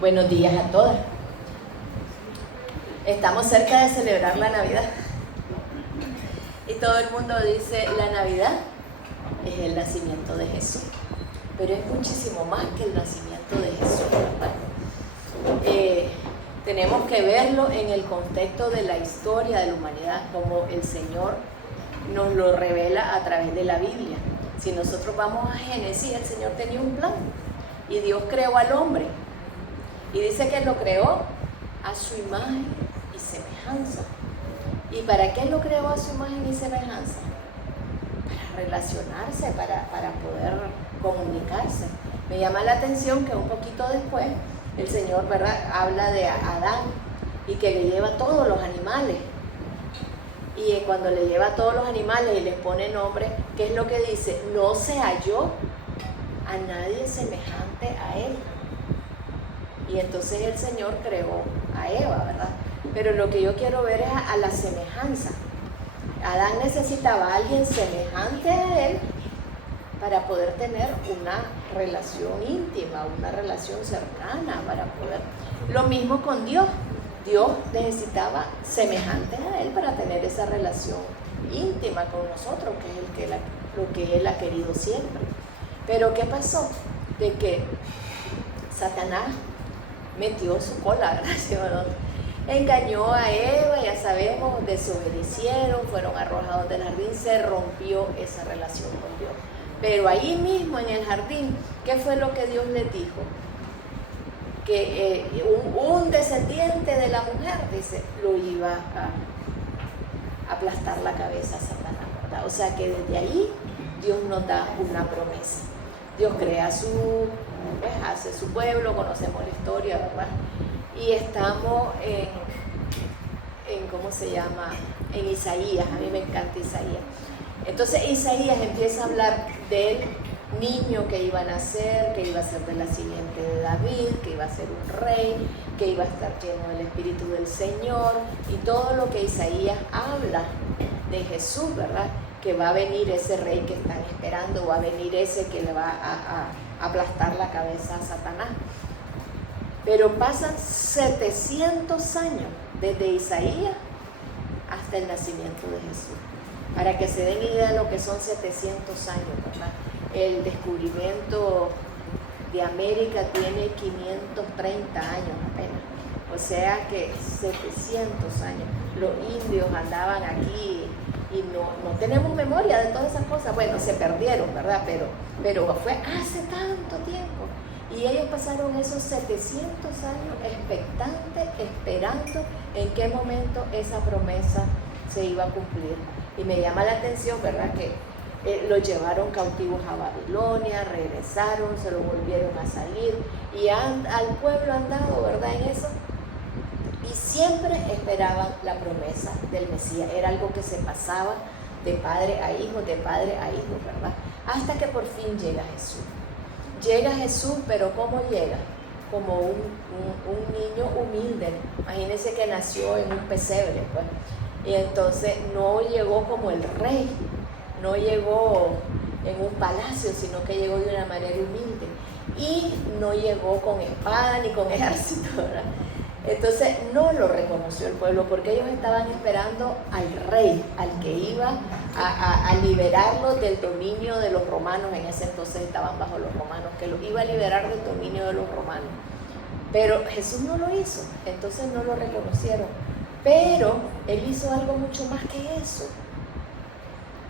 Buenos días a todas. Estamos cerca de celebrar la Navidad. Y todo el mundo dice, la Navidad es el nacimiento de Jesús. Pero es muchísimo más que el nacimiento de Jesús, ¿verdad? Tenemos que verlo en el contexto de la historia de la humanidad, como el Señor nos lo revela a través de la Biblia. Si nosotros vamos a Génesis, el Señor tenía un plan y Dios creó al hombre. Y dice que lo creó a su imagen y semejanza. ¿Y para qué lo creó a su imagen y semejanza? Para relacionarse, para poder comunicarse. Me llama la atención que un poquito después el Señor, ¿verdad?, habla de Adán y que le lleva a todos los animales. Y cuando le lleva a todos los animales y les pone nombre, ¿qué es lo que dice? No se halló a nadie semejante a él. Y entonces el Señor creó a Eva, ¿verdad? Pero lo que yo quiero ver es a la semejanza. Adán necesitaba a alguien semejante a él para poder tener una relación íntima, una relación cercana, para poder... Lo mismo con Dios. Dios necesitaba semejante a él para tener esa relación íntima con nosotros, que es lo que él ha querido siempre. Pero ¿qué pasó? De que Satanás metió su cola, ¿verdad? Engañó a Eva, ya sabemos, desobedecieron, fueron arrojados del jardín, se rompió esa relación con Dios. Pero ahí mismo en el jardín, ¿qué fue lo que Dios les dijo? Que un descendiente de la mujer, dice, lo iba a aplastar la cabeza a Satanás, ¿verdad? O sea que desde ahí Dios nos da una promesa. Dios crea hace su pueblo, conocemos la historia, ¿verdad? Y estamos ¿cómo se llama? En Isaías, a mí me encanta Isaías. Entonces Isaías empieza a hablar del niño que iba a nacer, que iba a ser de la simiente de David, que iba a ser un rey, que iba a estar lleno del Espíritu del Señor, y todo lo que Isaías habla de Jesús, ¿verdad? Que va a venir ese rey que están esperando, va a venir ese que le va a aplastar la cabeza a Satanás. Pero pasan 700 años desde Isaías hasta el nacimiento de Jesús. Para que se den idea de lo que son 700 años, ¿verdad? El descubrimiento de América tiene 530 años apenas. O sea que 700 años. Los indios andaban aquí y no tenemos memoria de todas esas cosas. Bueno, se perdieron, ¿verdad? Pero fue hace tanto tiempo. Y ellos pasaron esos 700 años expectantes, esperando en qué momento esa promesa se iba a cumplir. Y me llama la atención, ¿verdad?, que los llevaron cautivos a Babilonia, regresaron, se lo volvieron a salir, y al pueblo andado, ¿verdad?, en eso. Y siempre esperaban la promesa del Mesías. Era algo que se pasaba de padre a hijo, ¿verdad? Hasta que por fin llega Jesús. Llega Jesús, pero ¿cómo llega? Como un niño humilde. Imagínense que nació en un pesebre, pues. Y entonces no llegó como el rey, no llegó en un palacio, sino que llegó de una manera humilde. Y no llegó con espada ni con ejército, ¿verdad? Entonces no lo reconoció el pueblo, porque ellos estaban esperando al rey, al que iba a liberarlo del dominio de los romanos. En ese entonces estaban bajo los romanos, que los iba a liberar del dominio de los romanos. Pero Jesús no lo hizo, entonces no lo reconocieron. Pero Él hizo algo mucho más que eso,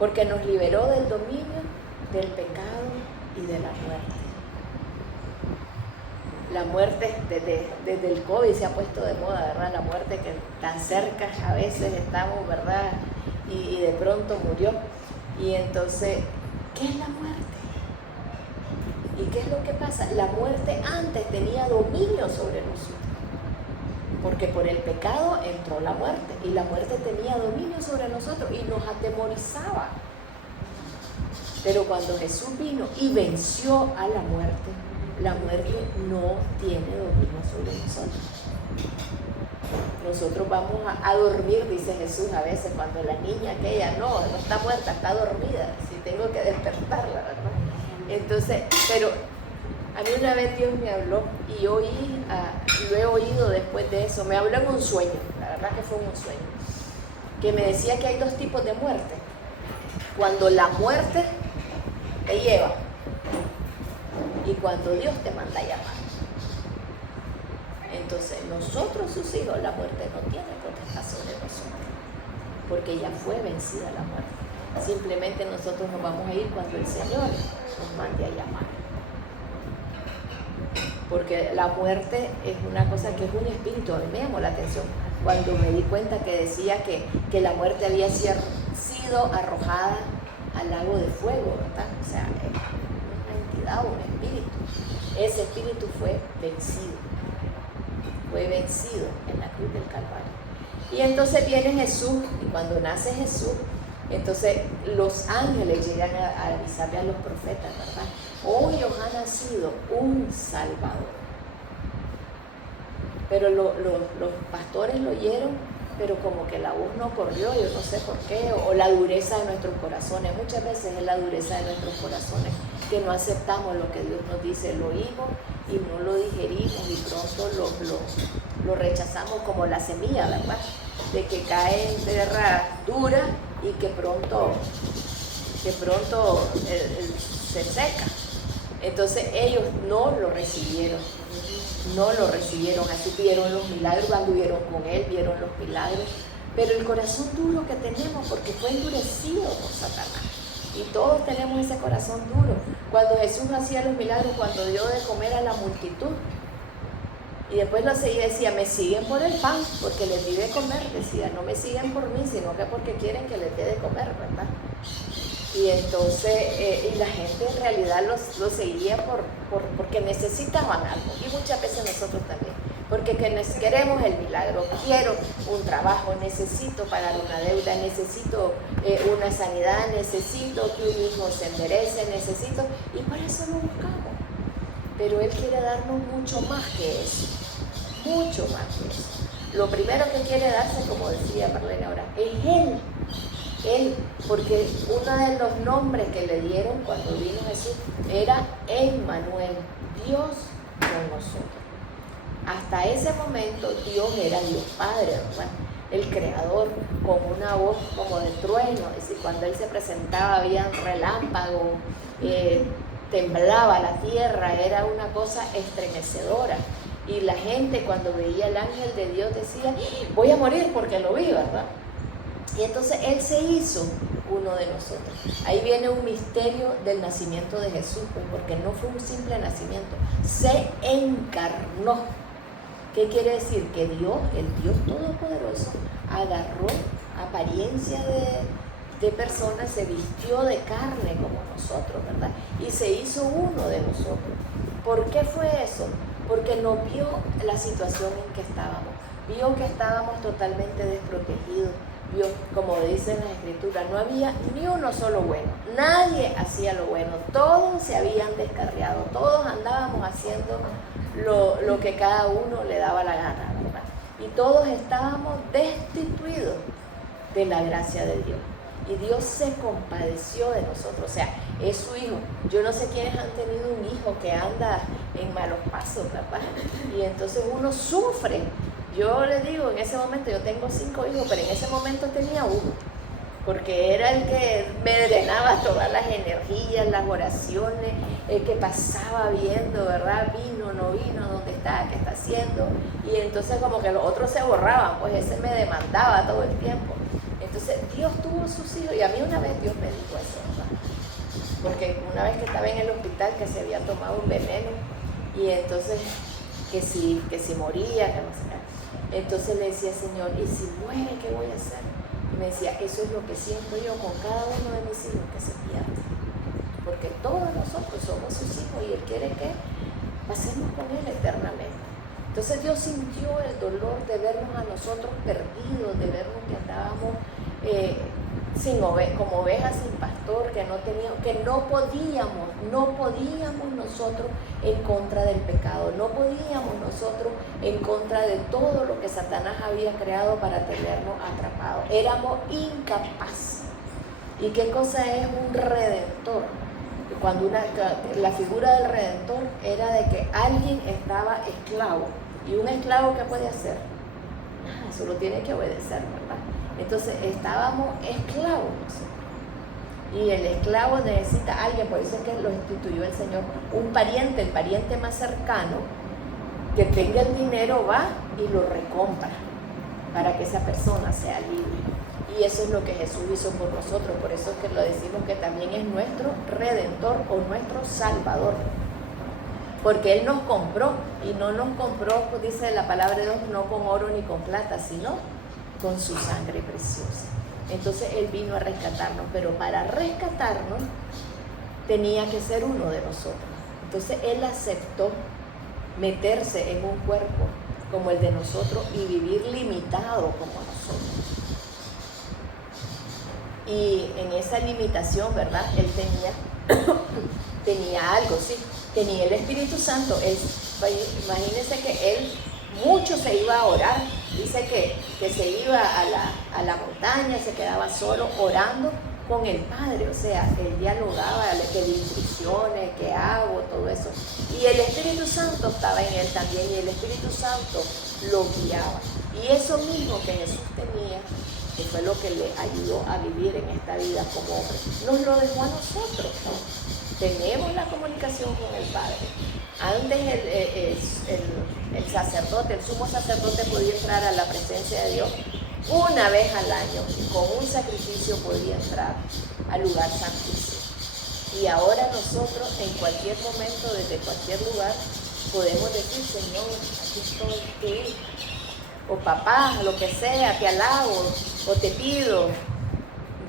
porque nos liberó del dominio, del pecado y de la muerte. La muerte desde el COVID se ha puesto de moda, ¿verdad? La muerte que tan cerca a veces estamos, ¿verdad? Y de pronto murió. Y entonces, ¿qué es la muerte? ¿Y qué es lo que pasa? La muerte antes tenía dominio sobre nosotros, porque por el pecado entró la muerte, y la muerte tenía dominio sobre nosotros y nos atemorizaba. Pero cuando Jesús vino y venció a la muerte no tiene dominio sobre nosotros. Nosotros vamos a dormir, dice Jesús a veces, cuando la niña aquella no está muerta, está dormida, si tengo que despertarla, ¿verdad? Entonces, pero A mí una vez Dios me habló y lo he oído después de eso. Me habló en un sueño, la verdad que fue un sueño, que me decía que hay dos tipos de muerte. Cuando la muerte te lleva y cuando Dios te manda a llamar. Entonces nosotros, sus hijos, la muerte no tiene potestad sobre nosotros, porque ya fue vencida la muerte. Simplemente nosotros nos vamos a ir cuando el Señor nos mande a llamar. Porque la muerte es una cosa que es un espíritu. A mí me llamó la atención cuando me di cuenta que decía que la muerte había sido arrojada al lago de fuego, ¿verdad? O sea, es una entidad, un espíritu. Ese espíritu fue vencido en la cruz del Calvario. Y entonces viene Jesús, y cuando nace Jesús, entonces los ángeles llegan a avisarle a los profetas, ¿verdad? Hoy os ha nacido un Salvador. Pero los pastores lo oyeron, pero como que la voz no corrió, yo no sé por qué, o la dureza de nuestros corazones. Muchas veces es la dureza de nuestros corazones, que no aceptamos lo que Dios nos dice, lo oímos y no lo digerimos y pronto lo rechazamos como la semilla, ¿verdad? De que cae en tierra dura y que pronto se seca. Entonces ellos no lo recibieron, así vieron los milagros, anduvieron con él, vieron los milagros, pero el corazón duro que tenemos, porque fue endurecido por Satanás, y todos tenemos ese corazón duro. Cuando Jesús hacía los milagros, cuando dio de comer a la multitud, y después lo seguía, decía, me siguen por el pan, porque les di de comer, decía, no me siguen por mí, sino que porque quieren que les dé de comer, ¿verdad? Y entonces, y la gente en realidad lo seguía porque necesitaban algo, y muchas veces nosotros también, porque queremos el milagro, quiero un trabajo, necesito pagar una deuda, necesito una sanidad, necesito que un hijo se enderece, y por eso lo buscamos. Pero Él quiere darnos mucho más que eso, mucho más que eso. Lo primero que quiere darse, como decía Marlene ahora, es Él, porque uno de los nombres que le dieron cuando vino Jesús era Emmanuel, Dios con nosotros. Hasta ese momento Dios era Dios Padre, ¿verdad? El Creador, con una voz como de trueno, es decir, cuando Él se presentaba había relámpagos, temblaba la tierra, era una cosa estremecedora. Y la gente cuando veía al ángel de Dios decía, voy a morir porque lo vi, ¿verdad? Y entonces Él se hizo uno de nosotros. Ahí viene un misterio del nacimiento de Jesús, pues, porque no fue un simple nacimiento, se encarnó. ¿Qué quiere decir? Que Dios, el Dios Todopoderoso, agarró apariencia de persona, se vistió de carne como nosotros, ¿verdad? Y se hizo uno de nosotros. ¿Por qué fue eso? Porque no vio la situación en que estábamos, vio que estábamos totalmente desprotegidos, vio, como dice en la Escritura, no había ni uno solo bueno, nadie hacía lo bueno, todos se habían descarriado, todos andábamos haciendo lo que cada uno le daba la gana, ¿verdad? Y todos estábamos destituidos de la gracia de Dios. Y Dios se compadeció de nosotros, o sea, es su hijo. Yo no sé quiénes han tenido un hijo que anda en malos pasos, ¿verdad? Y entonces uno sufre. Yo le digo, en ese momento, yo tengo 5 hijos, pero en ese momento tenía uno, porque era el que me drenaba todas las energías, las oraciones, el que pasaba viendo, ¿verdad? Vino, no vino, dónde está, qué está haciendo. Y entonces como que los otros se borraban, pues ese me demandaba todo el tiempo. Entonces Dios tuvo sus hijos, y a mí una vez Dios me dijo eso, ¿verdad? Porque una vez que estaba en el hospital, que se había tomado un veneno, y entonces que si moría, que no sé qué. Entonces le decía, Señor, ¿y si muere, qué voy a hacer? Y me decía, eso es lo que siento yo con cada uno de mis hijos, que se pierde. Porque todos nosotros somos sus hijos y Él quiere que pasemos con Él eternamente. Entonces Dios sintió el dolor de vernos a nosotros perdidos, de vernos que andábamos como ovejas sin pastor, que no podíamos nosotros en contra del pecado, no podíamos nosotros en contra de todo lo que Satanás había creado para tenernos atrapados. Éramos incapaces. ¿Y qué cosa es un redentor? Cuando la figura del Redentor era de que alguien estaba esclavo. ¿Y un esclavo qué puede hacer? Nada, solo tiene que obedecer, ¿verdad? Entonces estábamos esclavos nosotros. Y el esclavo necesita a alguien, por eso es que lo instituyó el Señor, un pariente, el pariente más cercano, que tenga el dinero, va y lo recompra para que esa persona sea libre. Y eso es lo que Jesús hizo por nosotros, por eso es que lo decimos que también es nuestro Redentor o nuestro Salvador. Porque Él nos compró, y no nos compró, pues dice la palabra de Dios, no con oro ni con plata, sino con su sangre preciosa. Entonces Él vino a rescatarnos, pero para rescatarnos tenía que ser uno de nosotros. Entonces Él aceptó meterse en un cuerpo como el de nosotros y vivir limitado como nosotros. Y en esa limitación, ¿verdad? Él tenía algo, sí, tenía el Espíritu Santo. Imagínense que Él mucho se iba a orar. Dice que se iba a la montaña, se quedaba solo orando con el Padre, o sea, Él dialogaba, que le instrucciones, qué hago, todo eso. Y el Espíritu Santo estaba en Él también, y el Espíritu Santo lo guiaba. Y eso mismo que Jesús tenía, que fue lo que le ayudó a vivir en esta vida como hombre, nos lo dejó a nosotros, ¿no? Tenemos la comunicación con el Padre. Antes el sacerdote, el sumo sacerdote podía entrar a la presencia de Dios una vez al año, y con un sacrificio podía entrar al lugar santísimo. Y ahora nosotros en cualquier momento, desde cualquier lugar, podemos decir: Señor, aquí estoy, tu hijo, o papá, lo que sea, te alabo, o te pido.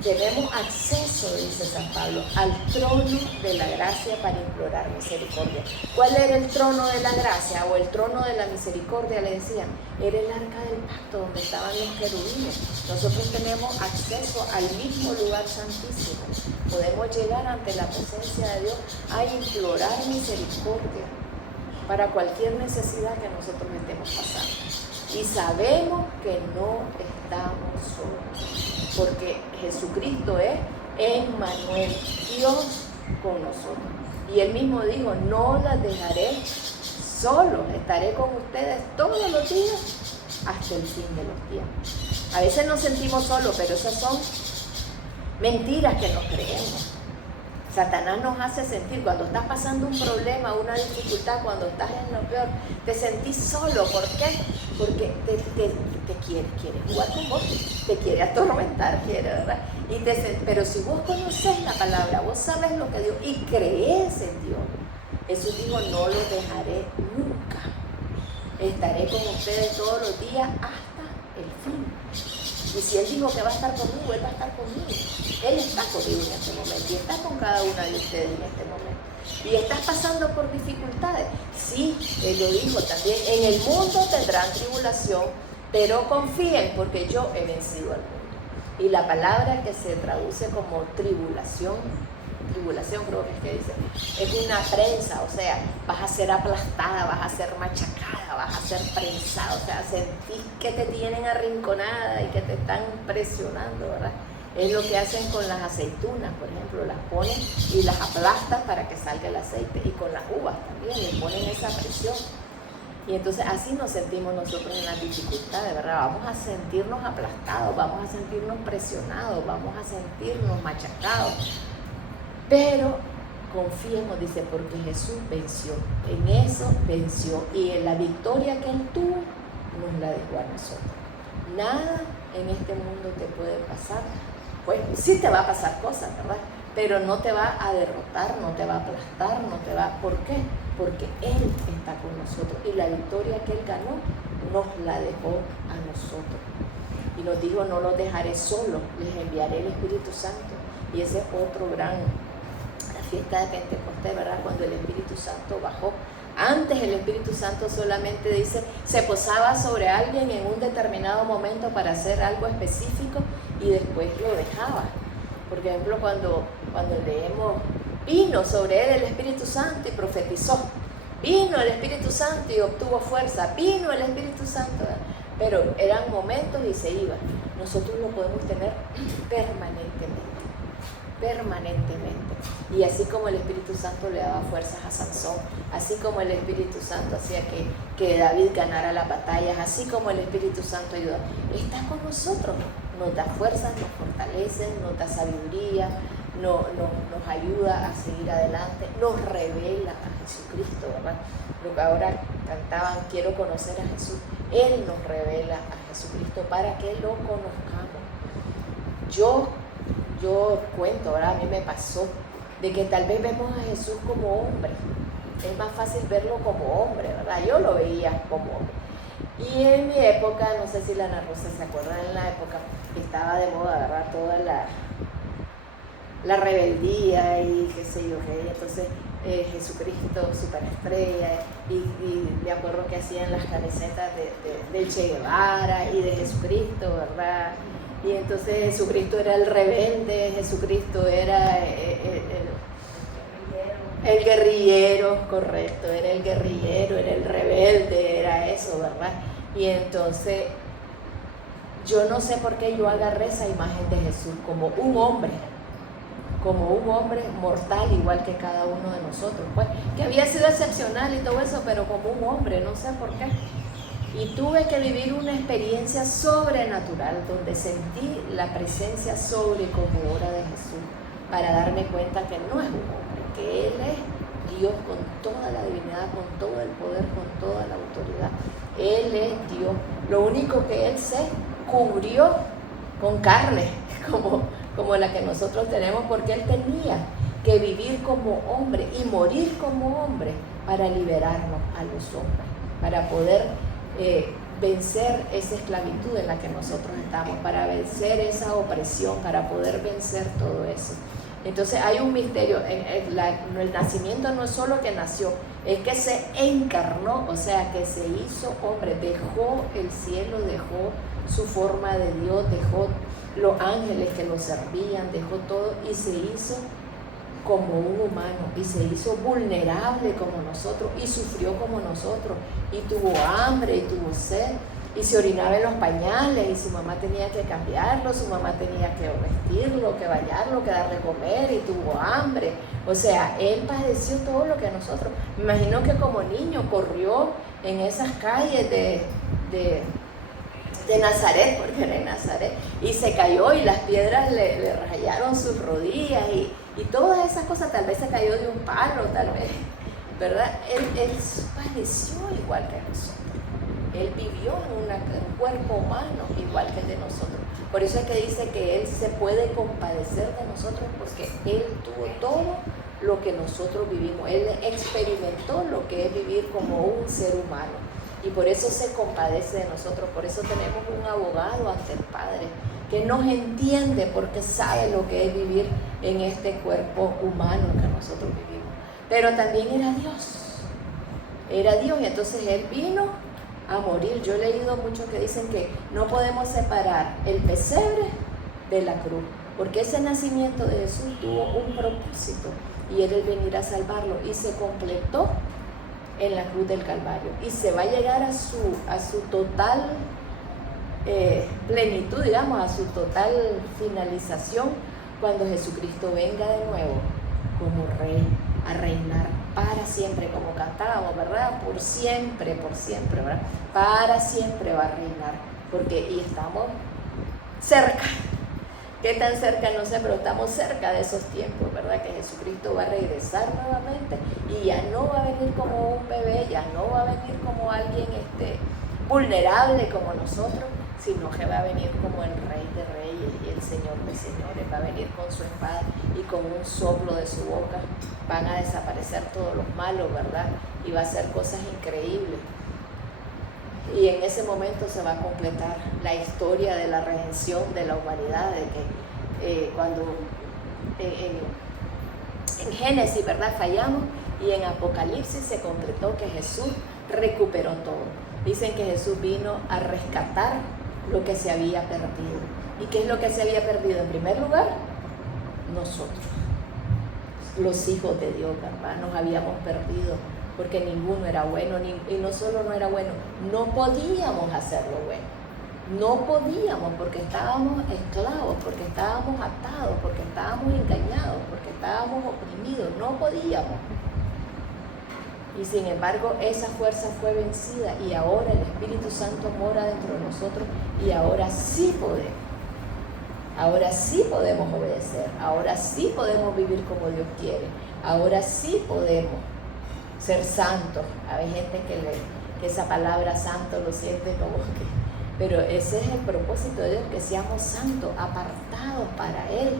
Tenemos acceso, dice San Pablo, al trono de la gracia para implorar misericordia. ¿Cuál era el trono de la gracia o el trono de la misericordia? Le decían, era el arca del pacto donde estaban los querubines. Nosotros tenemos acceso al mismo lugar santísimo. Podemos llegar ante la presencia de Dios a implorar misericordia para cualquier necesidad que nosotros estemos pasando. Y sabemos que no estamos solos, porque Jesucristo es Emmanuel, Dios con nosotros. Y Él mismo dijo: no las dejaré solos, estaré con ustedes todos los días hasta el fin de los tiempos. A veces nos sentimos solos, pero esas son mentiras que nos creemos. Satanás nos hace sentir, cuando estás pasando un problema, una dificultad, cuando estás en lo peor, te sentís solo. ¿Por qué? Porque te quiere jugar con vos, te quiere atormentar, ¿verdad? Pero si vos conocés la palabra, vos sabes lo que Dios, y crees en Dios, Jesús dijo: no los dejaré nunca, estaré con ustedes todos los días hasta el fin. Y si Él dijo que va a estar conmigo, Él va a estar conmigo. Él está conmigo en este momento y está con cada una de ustedes en este momento. ¿Y estás pasando por dificultades? Sí, Él lo dijo también. En el mundo tendrán tribulación, pero confíen porque yo he vencido al mundo. Y la palabra que se traduce como tribulación creo que es que dice, es una prensa, o sea, vas a ser aplastada, vas a ser machacada, vas a ser prensada, o sea, sentís que te tienen arrinconada y que te están presionando, ¿verdad? Es lo que hacen con las aceitunas, por ejemplo, las ponen y las aplastan para que salga el aceite, y con las uvas también le ponen esa presión. Y entonces así nos sentimos nosotros en las dificultades, ¿verdad? Vamos a sentirnos aplastados, vamos a sentirnos presionados, vamos a sentirnos machacados. Pero confiemos, dice, porque Jesús venció, en eso venció, y en la victoria que Él tuvo, nos la dejó a nosotros. Nada en este mundo te puede pasar, pues sí te va a pasar cosas, ¿verdad? Pero no te va a derrotar, no te va a aplastar, no te va... ¿Por qué? Porque Él está con nosotros, y la victoria que Él ganó, nos la dejó a nosotros. Y nos dijo: no los dejaré solos, les enviaré el Espíritu Santo. Y ese es otro gran... fiesta de Pentecostés, ¿verdad? Cuando el Espíritu Santo bajó. Antes el Espíritu Santo solamente dice, se posaba sobre alguien en un determinado momento para hacer algo específico y después lo dejaba. Por ejemplo, cuando leemos, vino sobre él el Espíritu Santo y profetizó. Vino el Espíritu Santo y obtuvo fuerza. Vino el Espíritu Santo, ¿verdad? Pero eran momentos y se iba. Nosotros lo podemos tener permanentemente. permanentemente. Y así como el Espíritu Santo le daba fuerzas a Sansón, así como el Espíritu Santo hacía que David ganara las batallas, así como el Espíritu Santo ayuda, está con nosotros, nos da fuerzas, nos fortalece, nos da sabiduría, nos ayuda a seguir adelante, nos revela a Jesucristo, ¿verdad? Lo que ahora cantaban, quiero conocer a Jesús, Él nos revela a Jesucristo para que lo conozcamos. Yo cuento, ¿verdad? A mí me pasó de que tal vez vemos a Jesús como hombre, es más fácil verlo como hombre, ¿verdad? Yo lo veía como hombre. Y en mi época, no sé si la Ana Rosa se acuerdan, en la época estaba de moda, ¿verdad? Toda la rebeldía y qué sé yo qué, entonces Jesucristo superestrella, y me acuerdo que hacían las camisetas del Che Guevara y de Jesucristo, ¿verdad? Y entonces Jesucristo era el rebelde, Jesucristo era el guerrillero, correcto, era el guerrillero, era el rebelde, era eso, ¿verdad? Y entonces yo no sé por qué yo agarré esa imagen de Jesús como un hombre mortal igual que cada uno de nosotros, pues, que había sido excepcional y todo eso, pero como un hombre, no sé por qué. Y tuve que vivir una experiencia sobrenatural donde sentí la presencia sobrecogedora de Jesús para darme cuenta que no es un hombre, que Él es Dios con toda la divinidad, con todo el poder, con toda la autoridad. Él es Dios. Lo único que Él se cubrió con carne, como la que nosotros tenemos, porque Él tenía que vivir como hombre y morir como hombre para liberarnos a los hombres, para poder vencer esa esclavitud en la que nosotros estamos, para vencer esa opresión, para poder vencer todo eso. Entonces hay un misterio, el nacimiento no es solo que nació, es que se encarnó, o sea que se hizo hombre, dejó el cielo, dejó su forma de Dios, dejó los ángeles que lo servían, dejó todo y se hizo como un humano y se hizo vulnerable como nosotros y sufrió como nosotros y tuvo hambre y tuvo sed y se orinaba en los pañales y su mamá tenía que cambiarlo, su mamá tenía que vestirlo, que bañarlo, que darle comer y tuvo hambre. O sea, Él padeció todo lo que nosotros. Me imagino que como niño corrió en esas calles de Nazaret, porque era en Nazaret, y se cayó y las piedras le rayaron sus rodillas y todas esas cosas, tal vez se cayó de un palo, tal vez, ¿verdad? Él padeció igual que nosotros. Él vivió en un cuerpo humano igual que el de nosotros. Por eso es que dice que Él se puede compadecer de nosotros porque Él tuvo todo lo que nosotros vivimos. Él experimentó lo que es vivir como un ser humano. Y por eso se compadece de nosotros. Por eso tenemos un abogado ante el Padre que nos entiende porque sabe lo que es vivir en este cuerpo humano que nosotros vivimos. Pero también era Dios. Era Dios y entonces Él vino a morir. Yo he leído mucho que dicen que no podemos separar el pesebre de la cruz, porque ese nacimiento de Jesús tuvo un propósito y era el venir a salvarlo y se completó en la cruz del Calvario y se va a llegar a su total plenitud, digamos, a su total finalización cuando Jesucristo venga de nuevo como Rey a reinar para siempre, como cantábamos, ¿verdad? Por siempre, ¿verdad? Para siempre va a reinar, y estamos cerca. ¿Qué tan cerca? No sé, pero estamos cerca de esos tiempos, ¿verdad? Que Jesucristo va a regresar nuevamente y ya no va a venir como un bebé, ya no va a venir como alguien vulnerable como nosotros, sino que va a venir como el Rey de Reyes y el Señor de Señores. Va a venir con su espada y con un soplo de su boca van a desaparecer todos los malos, ¿verdad? Y va a hacer cosas increíbles. Y en ese momento se va a completar la historia de la redención de la humanidad, de que cuando en Génesis, ¿verdad?, fallamos, y en Apocalipsis se completó que Jesús recuperó todo. Dicen que Jesús vino a rescatar lo que se había perdido. ¿Y qué es lo que se había perdido? En primer lugar, nosotros, los hijos de Dios, ¿verdad? Nos habíamos perdido porque ninguno era bueno, y no solo no era bueno, no podíamos hacerlo bueno. No podíamos porque estábamos esclavos, porque estábamos atados, porque estábamos engañados, porque estábamos oprimidos. No podíamos. Y sin embargo, esa fuerza fue vencida y ahora el Espíritu Santo mora dentro de nosotros y ahora sí podemos. Ahora sí podemos obedecer. Ahora sí podemos vivir como Dios quiere. Ahora sí podemos ser santos. Hay gente que esa palabra santo lo siente como que... Pero ese es el propósito de Dios, que seamos santos, apartados para Él.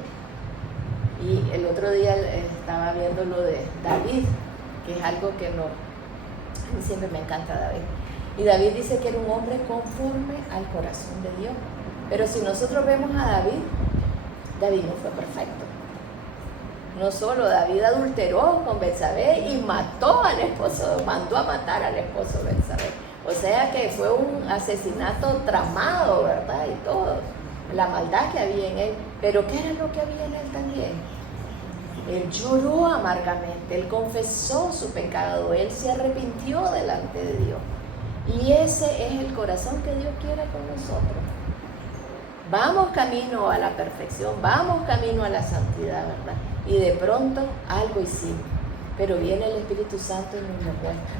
Y el otro día estaba viendo lo de David, que es algo que no... A mí siempre me encanta David. Y David dice que era un hombre conforme al corazón de Dios. Pero si nosotros vemos a David, David no fue perfecto. No solo David adulteró con Betsabé y mató al esposo, mandó a matar al esposo de Betsabé. O sea que fue un asesinato tramado, ¿verdad? Y todo, la maldad que había en él. Pero ¿qué era lo que había en él también? Él lloró amargamente, él confesó su pecado, él se arrepintió delante de Dios. Y ese es el corazón que Dios quiere con nosotros. Vamos camino a la perfección, vamos camino a la santidad, ¿verdad? Y de pronto algo hicimos, pero viene el Espíritu Santo y nos lo muestra.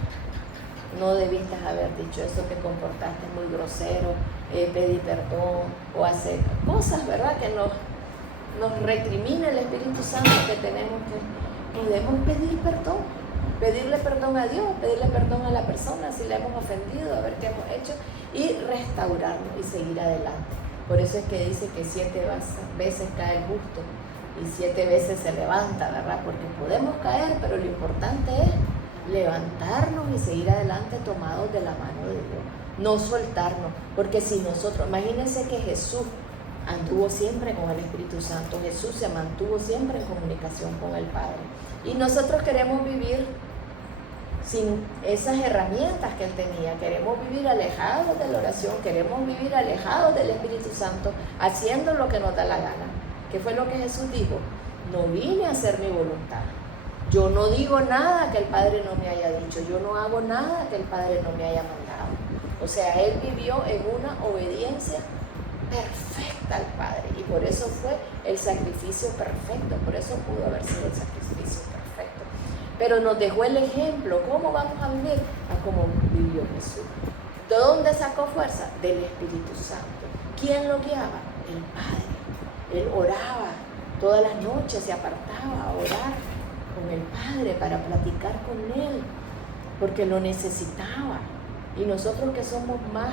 No debiste haber dicho eso, te comportaste muy grosero, pedí perdón o hacer cosas, ¿verdad? Que nos recrimina el Espíritu Santo, que podemos pedir perdón, pedirle perdón a Dios, pedirle perdón a la persona si le hemos ofendido, a ver qué hemos hecho y restaurarnos y seguir adelante. Por eso es que dice que 7 veces cae el justo y 7 veces se levanta, ¿verdad? Porque podemos caer, pero lo importante es levantarnos y seguir adelante tomados de la mano de Dios. No soltarnos, porque si nosotros, imagínense que Jesús anduvo siempre con el Espíritu Santo, Jesús se mantuvo siempre en comunicación con el Padre. Y nosotros queremos vivir sin esas herramientas que Él tenía, queremos vivir alejados de la oración, queremos vivir alejados del Espíritu Santo, haciendo lo que nos da la gana. ¿Qué fue lo que Jesús dijo? No vine a hacer mi voluntad. Yo no digo nada que el Padre no me haya dicho, yo no hago nada que el Padre no me haya mandado. O sea, Él vivió en una obediencia perfecta al Padre y por eso fue el sacrificio perfecto, por eso pudo haber sido el sacrificio perfecto. Pero nos dejó el ejemplo, ¿cómo vamos a vivir? A cómo vivió Jesús. ¿De dónde sacó fuerza? Del Espíritu Santo. ¿Quién lo guiaba? El Padre. Él oraba todas las noches, se apartaba a orar con el Padre para platicar con Él, porque lo necesitaba. Y nosotros que somos más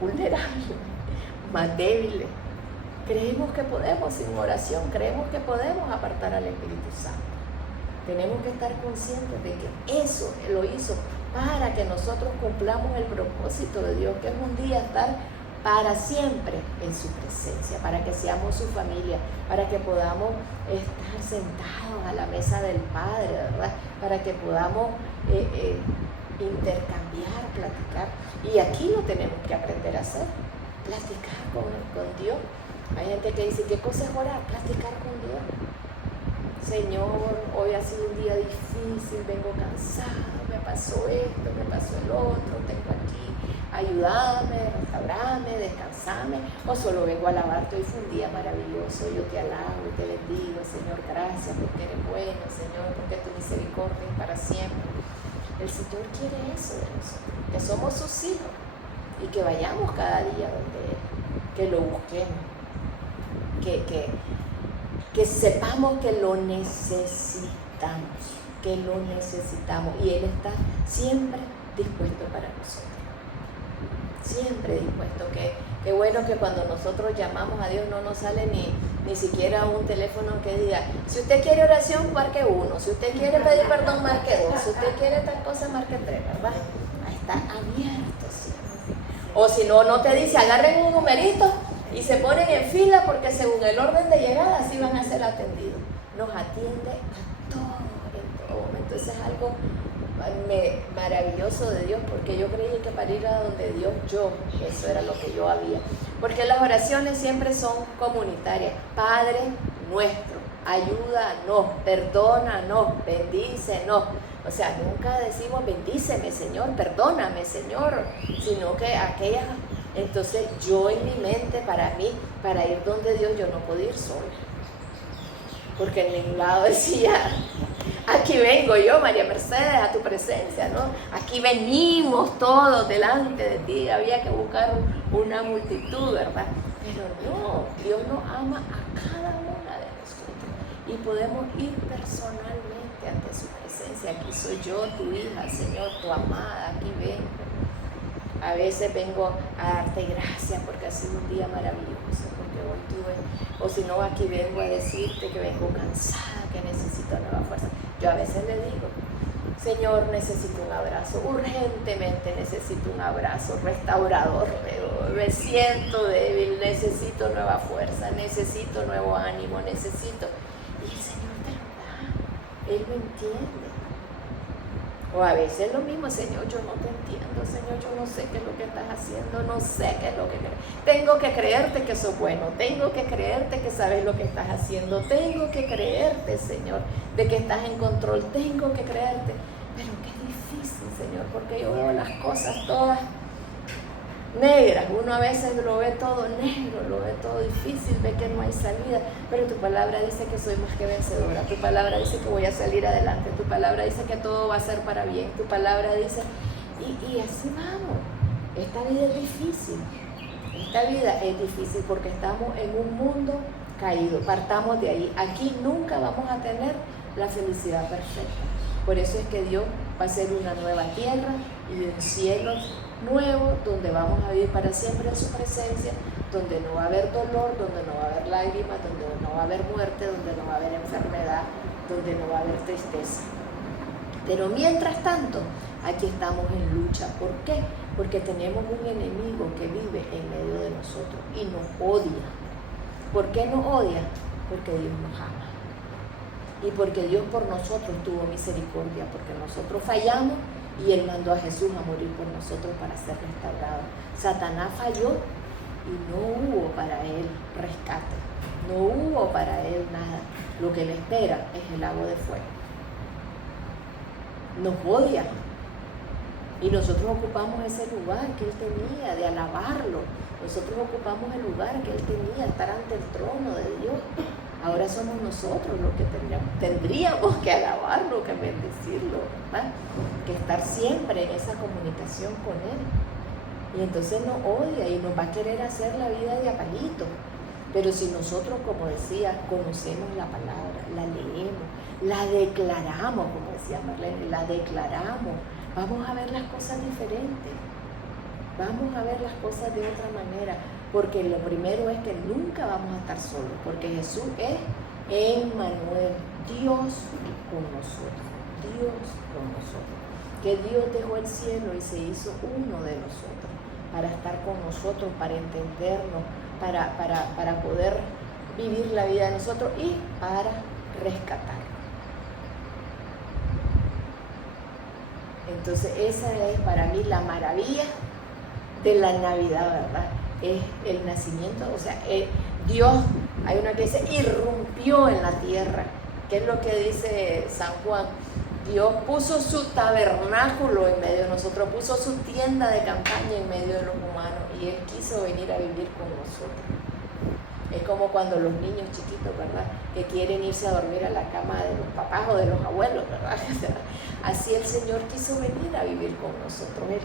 vulnerables, más débiles, creemos que podemos sin oración, creemos que podemos apartar al Espíritu Santo. Tenemos que estar conscientes de que eso lo hizo para que nosotros cumplamos el propósito de Dios, que es un día estar para siempre en su presencia, para que seamos su familia, para que podamos estar sentados a la mesa del Padre, ¿verdad? Para que podamos intercambiar, platicar. Y aquí lo tenemos que aprender a hacer, platicar con Dios. Hay gente que dice, ¿qué cosa es orar? Platicar con Dios. Señor, hoy ha sido un día difícil, vengo cansado, me pasó esto, me pasó el otro, tengo aquí, ayúdame, restaurame, descansame, o solo vengo a alabarte, hoy fue un día maravilloso, yo te alabo y te bendigo, Señor, gracias porque eres bueno, Señor, porque tu misericordia es para siempre. El Señor quiere eso de nosotros, que somos sus hijos y que vayamos cada día donde Él, que lo busquemos, que sepamos que lo necesitamos, y Él está siempre dispuesto para nosotros, siempre dispuesto. Qué bueno que cuando nosotros llamamos a Dios no nos sale ni siquiera un teléfono que diga, si usted quiere oración, marque 1, si usted quiere pedir perdón, marque 2, si usted quiere tal cosa, marque 3, ¿verdad? Ahí está abierto siempre. O si no te dice, agarren un numerito y se ponen en fila porque según el orden de llegada así van a ser atendidos. Nos atiende a todo, en todo momento. Eso es algo maravilloso de Dios, porque yo creí que para ir a donde Dios, eso era lo que yo había. Porque las oraciones siempre son comunitarias. Padre nuestro, ayúdanos, perdónanos, bendícenos. O sea, nunca decimos bendíceme, Señor, perdóname, Señor, sino que aquellas Entonces yo en mi mente, para mí, para ir donde Dios, yo no podía ir sola. Porque en ningún lado decía, aquí vengo yo, María Mercedes, a tu presencia, ¿no? Aquí venimos todos delante de ti. Había que buscar una multitud, ¿verdad? Pero no, Dios nos ama a cada una de nosotros. Y podemos ir personalmente ante su presencia. Aquí soy yo, tu hija, Señor, tu amada, aquí vengo. A veces vengo a darte gracias porque ha sido un día maravilloso, porque hoy tuve, o si no, aquí vengo a decirte que vengo cansada, que necesito nueva fuerza. Yo a veces le digo, Señor, necesito un abrazo, urgentemente necesito un abrazo restaurador, me siento débil, necesito nueva fuerza, necesito nuevo ánimo, necesito. Y el Señor te lo da, Él me entiende. O a veces lo mismo, Señor, yo no te entiendo, Señor, yo no sé qué es lo que estás haciendo, no sé qué es lo que crees. Tengo que creerte que sos bueno, tengo que creerte que sabes lo que estás haciendo, tengo que creerte, Señor, de que estás en control, tengo que creerte. Pero qué difícil, Señor, porque yo veo las cosas todas negras. Uno a veces lo ve todo negro, lo ve todo difícil, ve que no hay salida, pero tu palabra dice que soy más que vencedora, tu palabra dice que voy a salir adelante, tu palabra dice que todo va a ser para bien, tu palabra dice, y así vamos. Esta vida es difícil, porque estamos en un mundo caído, partamos de ahí. Aquí nunca vamos a tener la felicidad perfecta, por eso es que Dios va a ser una nueva tierra y un cielo nuevo, donde vamos a vivir para siempre en su presencia, donde no va a haber dolor, donde no va a haber lágrimas, donde no va a haber muerte, donde no va a haber enfermedad, donde no va a haber tristeza. Pero mientras tanto, aquí estamos en lucha. ¿Por qué? Porque tenemos un enemigo que vive en medio de nosotros y nos odia. ¿Por qué nos odia? Porque Dios nos ama. Y porque Dios por nosotros tuvo misericordia, porque nosotros fallamos y Él mandó a Jesús a morir por nosotros para ser restaurado. Satanás falló y no hubo para él rescate, no hubo para él nada. Lo que le espera es el lago de fuego. Nos odia y nosotros ocupamos ese lugar que Él tenía de alabarlo. Nosotros ocupamos el lugar que Él tenía, estar ante el trono de Dios. Ahora somos nosotros los que tendríamos que alabarlo, que bendecirlo, ¿verdad? Que estar siempre en esa comunicación con Él. Y entonces nos odia y nos va a querer hacer la vida de a palito. Pero si nosotros, como decía, conocemos la palabra, la leemos, la declaramos, como decía Marlene, la declaramos, vamos a ver las cosas diferentes. Vamos a ver las cosas de otra manera, porque lo primero es que nunca vamos a estar solos, porque Jesús es Emmanuel, Dios con nosotros, Dios con nosotros. Que Dios dejó el cielo y se hizo uno de nosotros, para estar con nosotros, para entendernos, para poder vivir la vida de nosotros y para rescatarnos. Entonces esa es para mí la maravilla de la Navidad, ¿verdad? Es el nacimiento, o sea, Dios, hay una que dice, irrumpió en la tierra. ¿Qué es lo que dice San Juan? Dios puso su tabernáculo en medio de nosotros, puso su tienda de campaña en medio de los humanos y Él quiso venir a vivir con nosotros. Es como cuando los niños chiquitos, ¿verdad?, que quieren irse a dormir a la cama de los papás o de los abuelos, ¿verdad? Así el Señor quiso venir a vivir con nosotros. Él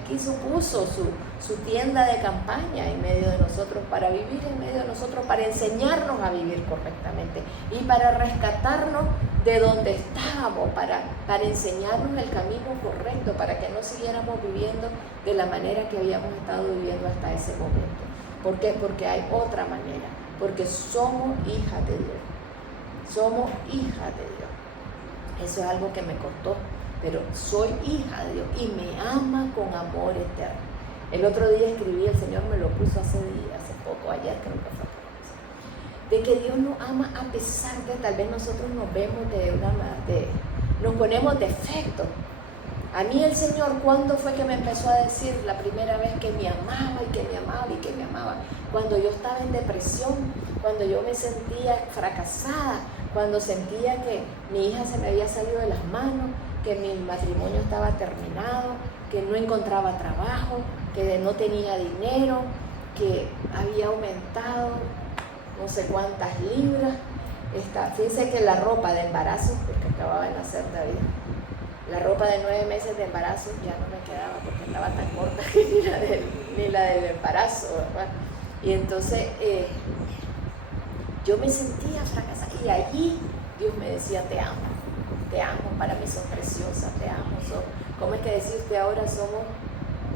puso su tienda de campaña en medio de nosotros para vivir en medio de nosotros, para enseñarnos a vivir correctamente y para rescatarnos de donde estábamos, para enseñarnos el camino correcto, para que no siguiéramos viviendo de la manera que habíamos estado viviendo hasta ese momento. ¿Por qué? Porque hay otra manera. Porque somos hijas de Dios, somos hijas de Dios. Eso es algo que me costó, pero soy hija de Dios y me ama con amor eterno. El otro día escribí, el Señor me lo puso hace poco, ayer creo que fue, de que Dios nos ama a pesar de, tal vez nosotros nos vemos nos ponemos defectos. A mí el Señor, ¿cuándo fue que me empezó a decir la primera vez que me amaba y que me amaba y que me amaba? Cuando yo estaba en depresión, cuando yo me sentía fracasada, cuando sentía que mi hija se me había salido de las manos, que mi matrimonio estaba terminado, que no encontraba trabajo, que no tenía dinero, que había aumentado no sé cuántas libras. Fíjense que la ropa de embarazo, porque acababa de nacer David, la ropa de 9 meses de embarazo ya no me quedaba porque estaba tan corta que ni la del embarazo, ¿verdad? Y entonces yo me sentía fracasada, y allí Dios me decía: te amo, para mí sos preciosa, te amo, ¿cómo es que decía usted ahora? Somos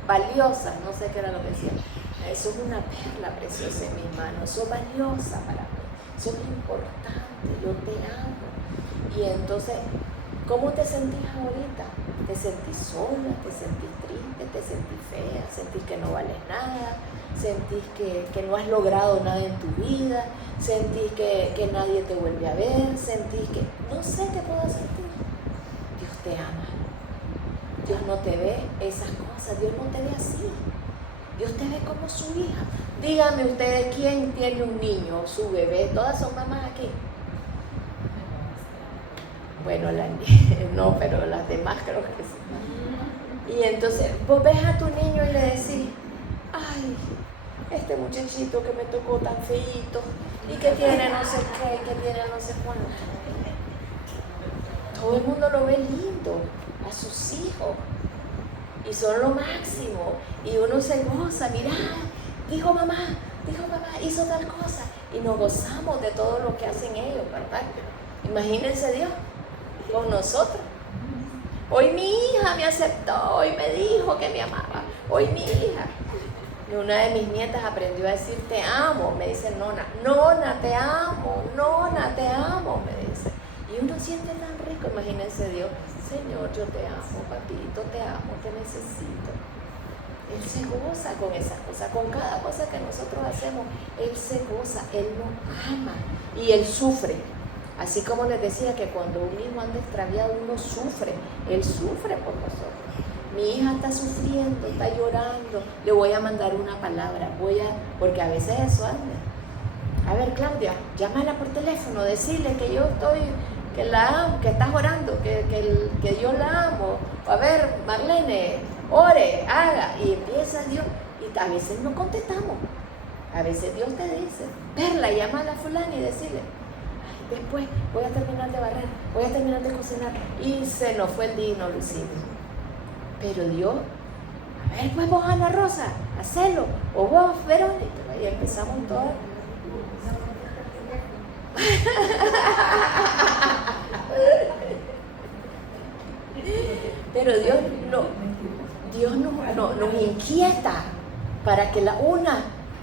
valiosas, no sé qué era lo que decía. Sos una perla preciosa en mis manos, sos valiosa para mí, sos importante, yo te amo. Y entonces, ¿cómo te sentís ahorita? ¿Te sentís sola? ¿Te sentís triste? ¿Te sentís fea? ¿Sentís que no vales nada? ¿Sentís que no has logrado nada en tu vida? ¿Sentís que nadie te vuelve a ver? ¿Sentís que no sé qué puedo sentir? Dios te ama. Dios no te ve esas cosas, Dios no te ve así. Dios te ve como su hija. Díganme ustedes, ¿quién tiene un niño, su bebé? ¿Todas son mamás aquí? Bueno, no, pero las demás creo que sí. Y entonces vos ves a tu niño y le decís: ay, este muchachito que me tocó tan feíto, y que tiene no sé qué, que tiene no sé cuánto. Todo el mundo lo ve lindo, a sus hijos, y son lo máximo, y uno se goza. Mirá, dijo mamá, hizo tal cosa, y nos gozamos de todo lo que hacen ellos, ¿verdad? Imagínense Dios con nosotros. Hoy mi hija me aceptó, hoy me dijo que me amaba, hoy mi hija. Y una de mis nietas aprendió a decir: te amo. Me dice Nona, te amo, Nona, te amo, me dice. Y uno siente tan rico. Imagínense Dios: Señor, yo te amo, papito, te amo, te necesito. Él se goza con esas cosas, con cada cosa que nosotros hacemos. Él se goza, Él nos ama, y Él sufre. Así como les decía que cuando un hijo anda extraviado, uno sufre. Él sufre por nosotros. Mi hija está sufriendo, está llorando, le voy a mandar una palabra, porque a veces eso anda. A ver, Claudia, llámala por teléfono, decirle que yo estoy, que la amo, que estás orando, que yo la amo. A ver, Marlene, ore, haga, y empieza Dios. Y a veces no contestamos. A veces Dios te dice: Perla, llámala a fulana y decirle: ay, después voy a terminar de barrer, voy a terminar de cocinar. Y se nos fue el día y no lo hicimos. Pero Dios: a ver, pues vos, Ana Rosa, hacelo, o vos, Verónica. Y empezamos todas. Pero Dios nos inquieta para que la una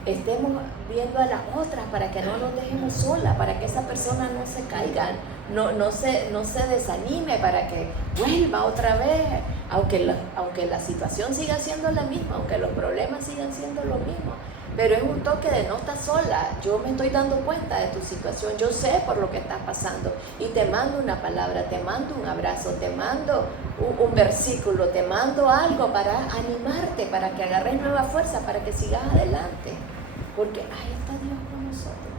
estemos viendo a la otra, para que no nos dejemos sola, para que esa persona no se caiga, no se desanime, para que vuelva otra vez, aunque la situación siga siendo la misma, aunque los problemas sigan siendo lo mismo. Pero es un toque de no estar sola. Yo me estoy dando cuenta de tu situación, yo sé por lo que estás pasando, y te mando una palabra, te mando un abrazo, te mando un versículo, te mando algo para animarte, para que agarres nueva fuerza, para que sigas adelante, porque ahí está Dios con nosotros.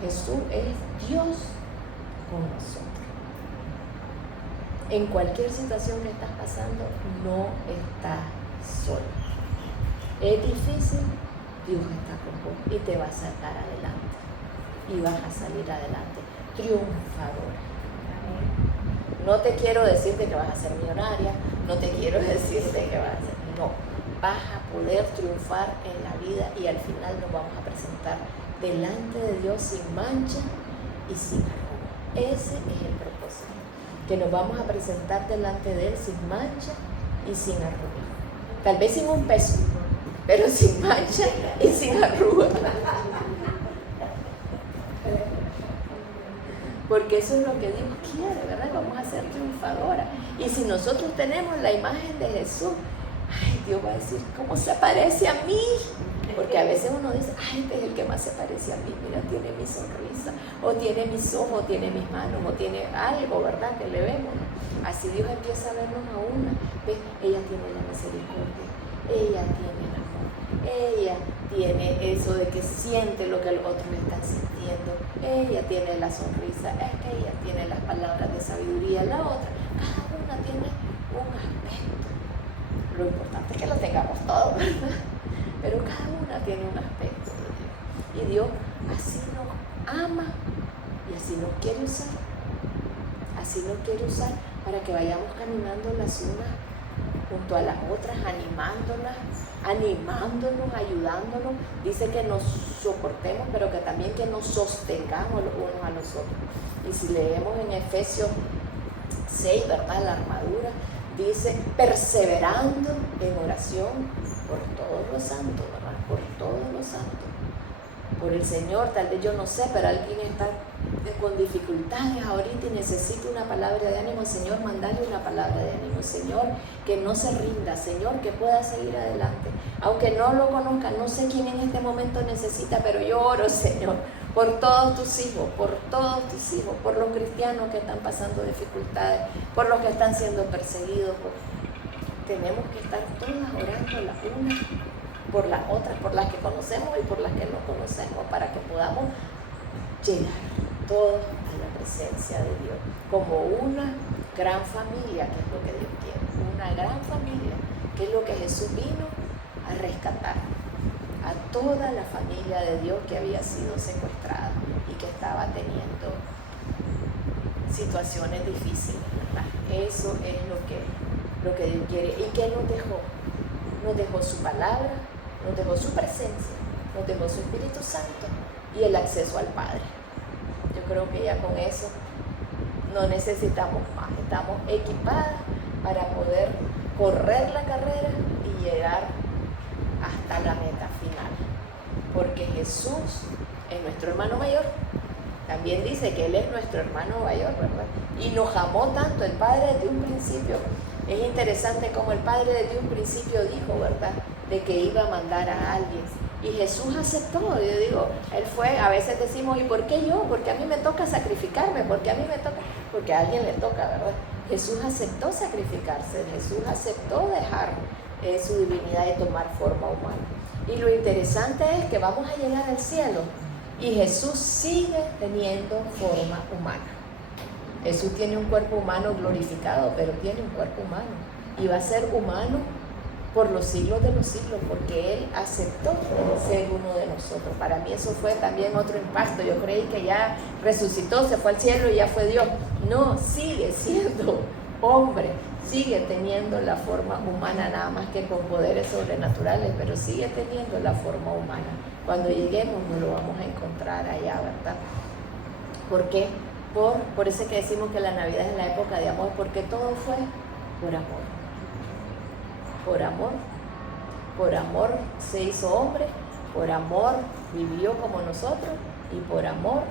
Jesús es Dios con nosotros. En cualquier situación que estás pasando, no estás solo. Es difícil, Dios está con vos y te va a sacar adelante. Y vas a salir adelante triunfadora. No te quiero decirte que vas a ser millonaria, no te quiero decirte que vas a ser... No, vas a poder triunfar en la vida, y al final nos vamos a presentar delante de Dios sin mancha y sin arruga. Ese es el propósito, que nos vamos a presentar delante de Él sin mancha y sin arruga. Tal vez sin un peso, pero sin mancha y sin arruga. Porque eso es lo que Dios quiere, ¿verdad? Vamos a ser triunfadoras. Y si nosotros tenemos la imagen de Jesús, ay, Dios va a decir: ¿cómo se parece a mí? Porque a veces uno dice: ay, este es el que más se parece a mí, mira, tiene mi sonrisa, o tiene mis ojos, o tiene mis manos, o tiene algo, ¿verdad?, que le vemos. Así Dios empieza a vernos a una. ¿Ves? Ella tiene la misericordia, ella tiene el amor, ella tiene eso de que siente lo que los otros están sintiendo, ella tiene la sonrisa, ella tiene las palabras de sabiduría, la otra, cada una tiene un aspecto. Lo importante es que lo tengamos todo, ¿verdad? pero cada una tiene un aspecto de Dios. Y Dios así nos ama y así nos quiere usar. Así nos quiere usar para que vayamos caminando las unas junto a las otras, animándonos, ayudándonos. Dice que nos soportemos, pero que también que nos sostengamos los unos a los otros. Y si leemos en Efesios 6, ¿verdad? La armadura dice, perseverando en oración por todos los santos, ¿verdad? Por todos los santos. Por el Señor, tal vez yo no sé, pero alguien está con dificultades ahorita y necesita una palabra de ánimo. Señor, mandale una palabra de ánimo. Señor, que no se rinda. Señor, que pueda seguir adelante. Aunque no lo conozca, no sé quién en este momento necesita, pero yo oro, Señor, por todos tus hijos, por los cristianos que están pasando dificultades, por los que están siendo perseguidos. Tenemos que estar todas orando las unas por las otras, por las que conocemos y por las que no conocemos, para que podamos llegar todos a la presencia de Dios, como una gran familia, que es lo que Dios quiere, una gran familia, que es lo que Jesús vino a rescatar, a toda la familia de Dios que había sido secuestrada y que estaba teniendo situaciones difíciles, ¿verdad? Eso es lo que Dios quiere. ¿Y qué nos dejó? Nos dejó su palabra, nos dejó su presencia, nos dejó su Espíritu Santo y el acceso al Padre. Yo creo que ya con eso no necesitamos más. Estamos equipadas para poder correr la carrera y llegar hasta la meta final. Porque Jesús es nuestro hermano mayor. También dice que Él es nuestro hermano mayor, ¿verdad? Y nos amó tanto el Padre desde un principio. Es interesante como el Padre desde un principio dijo, ¿verdad?, de que iba a mandar a alguien. Y Jesús aceptó. Yo digo, Él fue, a veces decimos, ¿y por qué yo? Porque a mí me toca sacrificarme, porque a alguien le toca, ¿verdad? Jesús aceptó sacrificarse, Jesús aceptó dejar su divinidad y tomar forma humana. Y lo interesante es que vamos a llegar al cielo y Jesús sigue teniendo forma humana. Jesús tiene un cuerpo humano glorificado, pero tiene un cuerpo humano y va a ser humano por los siglos de los siglos, porque Él aceptó ser uno de nosotros. Para mí eso fue también otro impacto. Yo creí que ya resucitó, se fue al cielo y ya fue Dios. No, sigue siendo hombre, sigue teniendo la forma humana, nada más que con poderes sobrenaturales, pero sigue teniendo la forma humana. Cuando lleguemos nos lo vamos a encontrar allá, ¿verdad? ¿Por qué? Por eso que decimos que la Navidad es la época de amor, porque todo fue por amor. Por amor se hizo hombre, por amor vivió como nosotros y por amor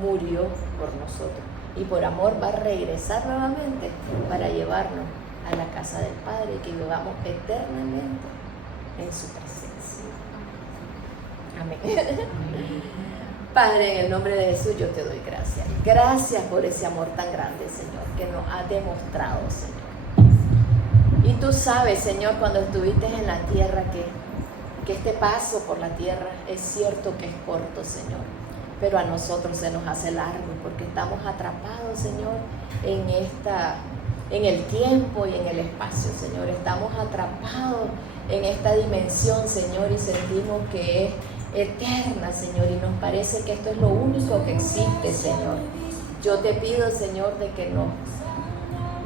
murió por nosotros. Y por amor va a regresar nuevamente para llevarnos a la casa del Padre y que vivamos eternamente en su presencia. Amén. Padre, en el nombre de Jesús yo te doy gracias. Gracias por ese amor tan grande, Señor, que nos has demostrado, Señor. Y tú sabes, Señor, cuando estuviste en la tierra, que este paso por la tierra es cierto que es corto, Señor, pero a nosotros se nos hace largo porque estamos atrapados, Señor, en el tiempo y en el espacio, Señor. Estamos atrapados en esta dimensión, Señor, y sentimos que es eterna, Señor, y nos parece que esto es lo único que existe, Señor. Yo te pido, Señor, de que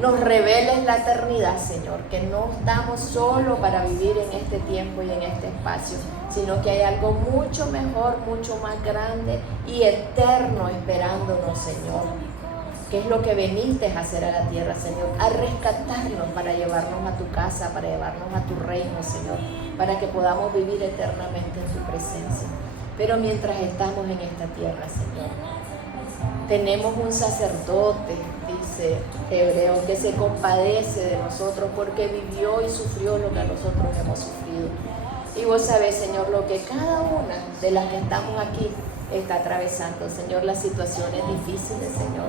nos reveles la eternidad, Señor, que no estamos solo para vivir en este tiempo y en este espacio, sino que hay algo mucho mejor, mucho más grande y eterno esperándonos, Señor. ¿Qué es lo que viniste a hacer a la tierra, Señor? A rescatarnos para llevarnos a tu casa, para llevarnos a tu reino, Señor, para que podamos vivir eternamente en tu presencia. Pero mientras estamos en esta tierra, Señor, tenemos un sacerdote, dice Hebreo, que se compadece de nosotros porque vivió y sufrió lo que nosotros hemos sufrido. Y vos sabés, Señor, lo que cada una de las que estamos aquí está atravesando, Señor, las situaciones difíciles, Señor.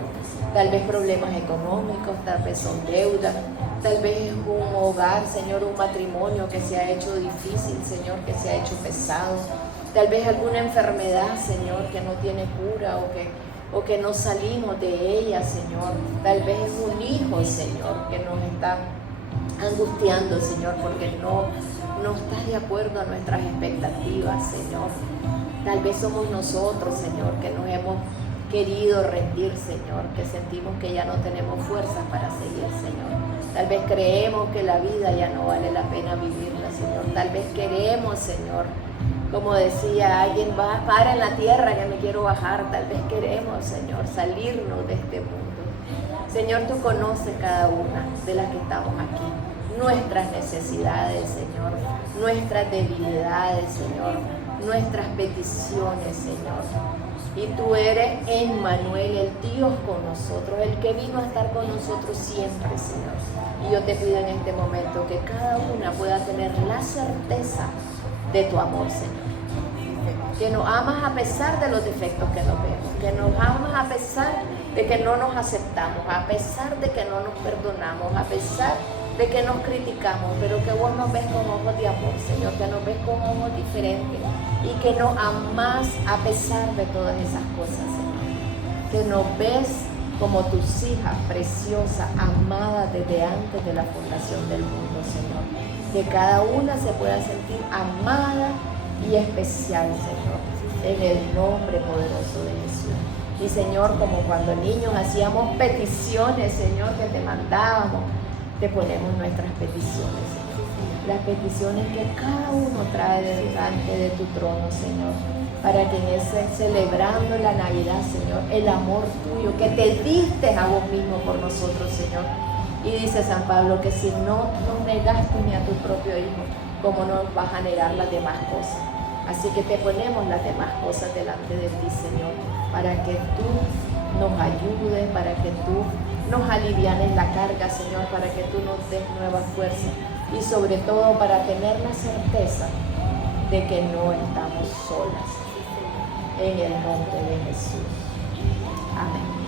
Tal vez problemas económicos, tal vez son deudas, tal vez un hogar, Señor, un matrimonio que se ha hecho difícil, Señor, que se ha hecho pesado. Tal vez alguna enfermedad, Señor, que no tiene cura o que no salimos de ella, Señor. Tal vez es un hijo, Señor, que nos está angustiando, Señor, porque no no está de acuerdo a nuestras expectativas, Señor. Tal vez somos nosotros, Señor, que nos hemos querido rendir, Señor, que sentimos que ya no tenemos fuerzas para seguir, Señor. Tal vez creemos que la vida ya no vale la pena vivirla, Señor. Tal vez queremos, Señor, como decía alguien, para en la tierra que me quiero bajar. Tal vez queremos, Señor, salirnos de este mundo. Señor, tú conoces cada una de las que estamos aquí. Nuestras necesidades, Señor. Nuestras debilidades, Señor. Nuestras peticiones, Señor. Y tú eres Emmanuel, el Dios con nosotros, el que vino a estar con nosotros siempre, Señor. Y yo te pido en este momento que cada una pueda tener la certeza de tu amor, Señor. Que nos amas a pesar de los defectos que nos vemos, que nos amas a pesar de que no nos aceptamos, a pesar de que no nos perdonamos, a pesar de que nos criticamos, pero que vos nos ves con ojos de amor, Señor, que nos ves con ojos diferentes y que nos amás a pesar de todas esas cosas, Señor. Que nos ves como tus hijas preciosas, amadas desde antes de la fundación del mundo, Señor. Que cada una se pueda sentir amada y especial, Señor, en el nombre poderoso de Jesús. Y Señor, como cuando niños hacíamos peticiones, Señor, que te mandábamos, te ponemos nuestras peticiones, Señor. Las peticiones que cada uno trae delante de tu trono, Señor, para que en ese celebrando la Navidad, Señor, el amor tuyo, que te diste a vos mismo por nosotros, Señor. Y dice San Pablo que si no nos negaste ni a tu propio Hijo, ¿cómo nos vas a negar las demás cosas? Así que te ponemos las demás cosas delante de ti, Señor, para que tú nos ayudes, para que tú nos alivianes la carga, Señor, para que tú nos des nueva fuerza y sobre todo para tener la certeza de que no estamos solas. En el nombre de Jesús. Amén.